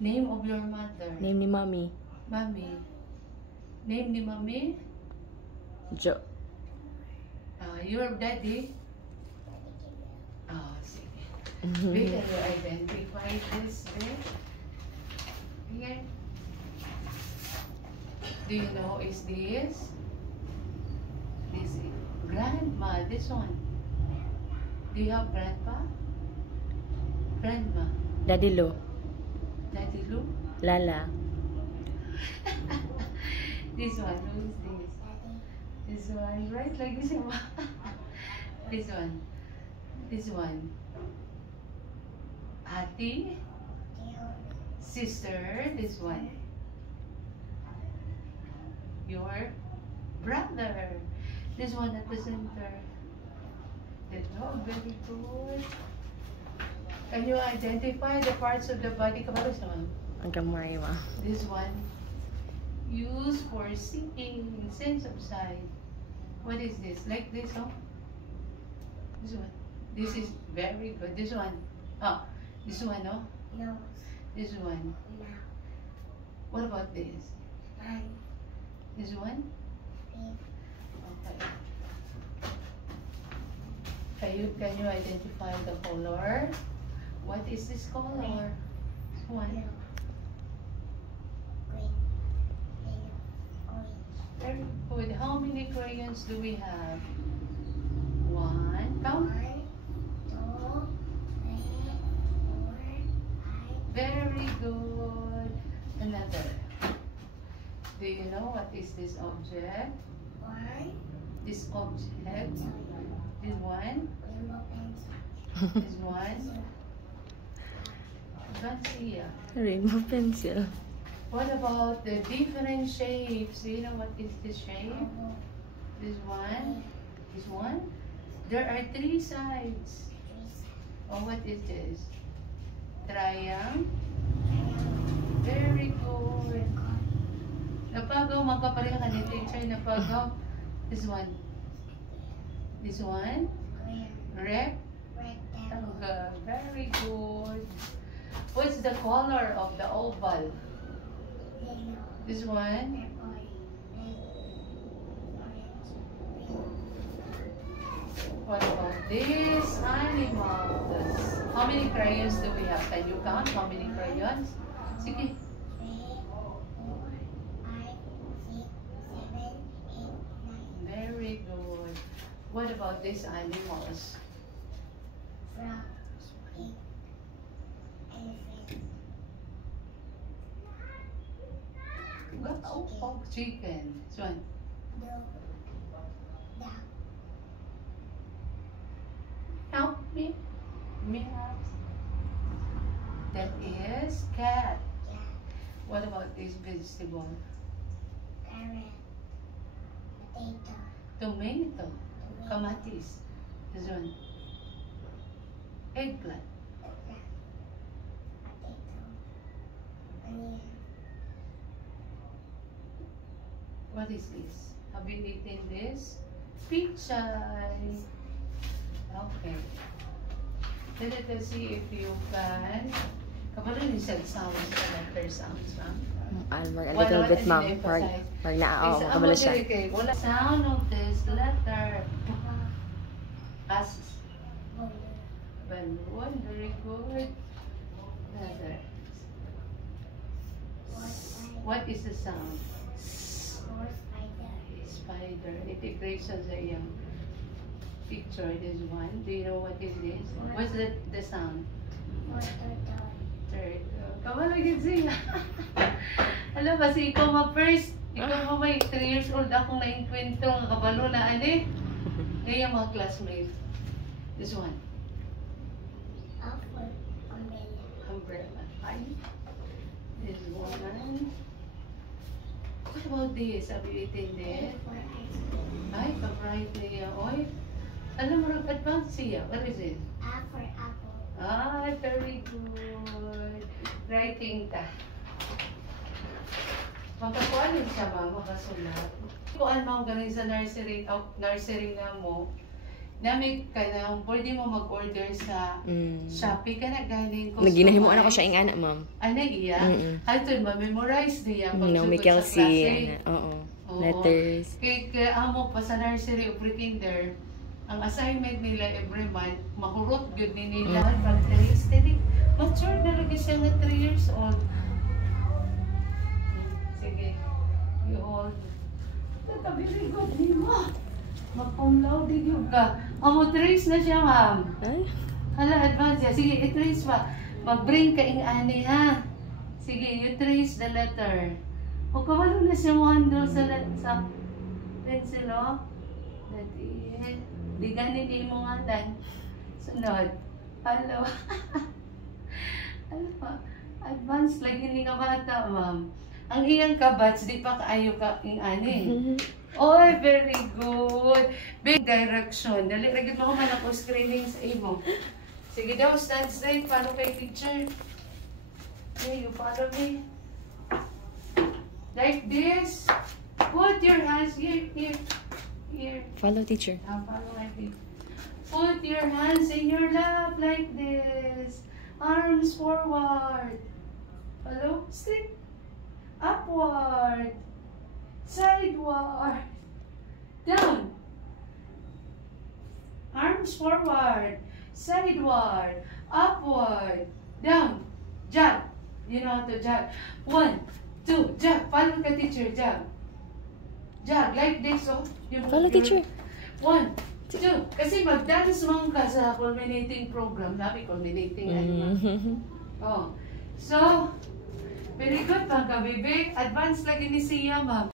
Name of your mother. Name ni Mommy. Mommy. Name ni Mommy. Jo. Your daddy. Sige. Wait, can you identify this bit? Here. Do you know is this? This is grandma. This one. Do you have grandpa? Grandma. Daddy Lo. Daddy Lou? Lala. This one. Who is this? This one. Right? Like this one. This one. This one. Ati. Sister. This one. Your brother. This one at the center. Oh, very good. Can you identify the parts of the body? Kabalo sa mga? Ang kamay ma. This one. Used for seeking sense of sight. What is this? Like this, oh? This one. This is very good. This one. Oh, this one, oh? No. This one. No. What about this? Nine. This one? Okay. Can you identify the color? What is this color? This one. Green. Yellow. Orange. Very good. How many crayons do we have? One. Count. 1, 2, 3, 4, 5. Very good. Another. Do you know what is this object? 1. This object. This one. Rainbow pencil. This one. Fancy. Rainbow pencil. What about the different shapes? Do you know what is this shape? Oval. This one. This one. There are 3 sides. Oh, what is this? Triangle. Very good. Napagaw, magkapareha ka ni teacher. Napagaw. This one. This one. Square. Rectangle. Rectangle. Very good. What's the color of the oval? Yellow. This one. Purple. Red. Orange. Green. What about this animals? How many crayons do we have? Can you count how many crayons? Sige. 3, 4, 5, 6, 7, 8, 9. Very good. What about these animals? Frog. Pig. Elephant. Oh, chicken. This one. Dog. Duck. Help me. Meow. That is cat. Cat. What about this vegetable? Carrot. Potato. Tomato. Tomato. Kamatis. This one. Eggplant. Potato. Onion. What is this? Have you eaten this? Pichay. Okay. Let us see if you can. Kapag rin yung sounds, letter sounds, ma'am. A little bit, ma'am. Pag naaaw, makabala siya. Wala sound of this letter. As balloon, very good. Letter. What is the sound? Or spider. Spider. Integration sa iyang picture. This one. Do you know what is this? What's the sound? Or turtle. Third. Kamalagin siya. Alam ba, si ikaw ma-first. Ikaw pa may 3 years old akong nainkwento ng kabalo na ani. Ngayon mga classmates. This one. Apple. Umbrella. Umbrella. Fine. This one. What about this? Have you eaten this? For ice cream. Ay, favorite niya. Oy. Alam mo rin, advance siya. What is it? A for apple. Ah, very good. Writing ta. Magkakuan din siya ba? Makasulat. Kuan mo galing sa nursery nga mo, Namig ka na, pwede mo mag-order sa Shopee ka na galing. Naginahin mo anak ko siya yung anak, ma'am. Ano iya? Halitod, ma-memorize niya No, pagsugod may sa Kelsey. klase. Oo. Oo. Letters. Kaya amo pa sa nursery o pre-kinder, ang assignment nila every month, mahurot good ni nila. Pag 3 years, mature na lagi siya nga 3 years old. Sige, you hold. Very good ni mo. Mag-cum din yung ka. Amo, trace na siya, ma'am. Ay? Hala, advance ya. Sige, i-trace pa. Mag-bring ka ani, ha? Sige, you trace the letter. O kawalo na siya mo handle sa pencil, oh. That is. Di ganin di mo nga dan. Sunod. Hello. Ano pa? Advance lagi ni ka bata, ma'am. Ang iyang kabats, di pa kaayo ka ani. Oy, very good. Big direction. Dali, lagi mo ko man ako screening sa imo. Sige daw, stand straight. Follow kay teacher. Hey, you follow me. Like this. Put your hands here, here, here. Follow, teacher. Now follow my feet. Put your hands in your lap like this. Arms forward. Follow. Straight. Upward. Sideward. Down. Arms forward. Sideward. Upward. Down. Jump. You know how to jump. 1, 2, jump. Follow ka, teacher. Jump. Jump. Like this, oh. Follow, teacher. 1, 2. Kasi mag-dance mo ka sa culminating program. Nabi culminating. Oh. So, very good, mga kabibig. Advance lagi ni siya, ma'am.